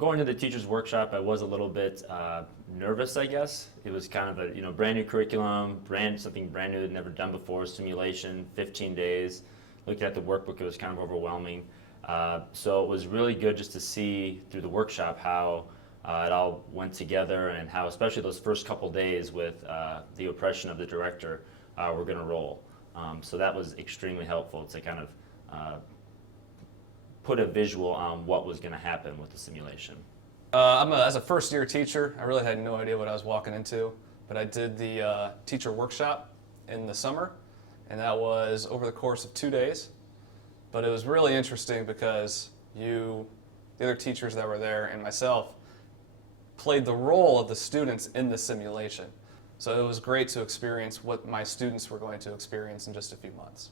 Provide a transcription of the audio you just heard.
Going to the teacher's workshop, I was a little bit nervous, I guess. It was kind of a brand new curriculum, something brand new, never done before, simulation, 15 days. Looking at the workbook, it was kind of overwhelming. So it was really good just to see through the workshop how it all went together, and how especially those first couple days with the oppression of the director were going to roll. So that was extremely helpful to kind of put a visual on what was going to happen with the simulation. As a first-year teacher, I really had no idea what I was walking into, but I did the teacher workshop in the summer, and that was over the course of 2 days. But it was really interesting because the other teachers that were there and myself played the role of the students in the simulation. So it was great to experience what my students were going to experience in just a few months.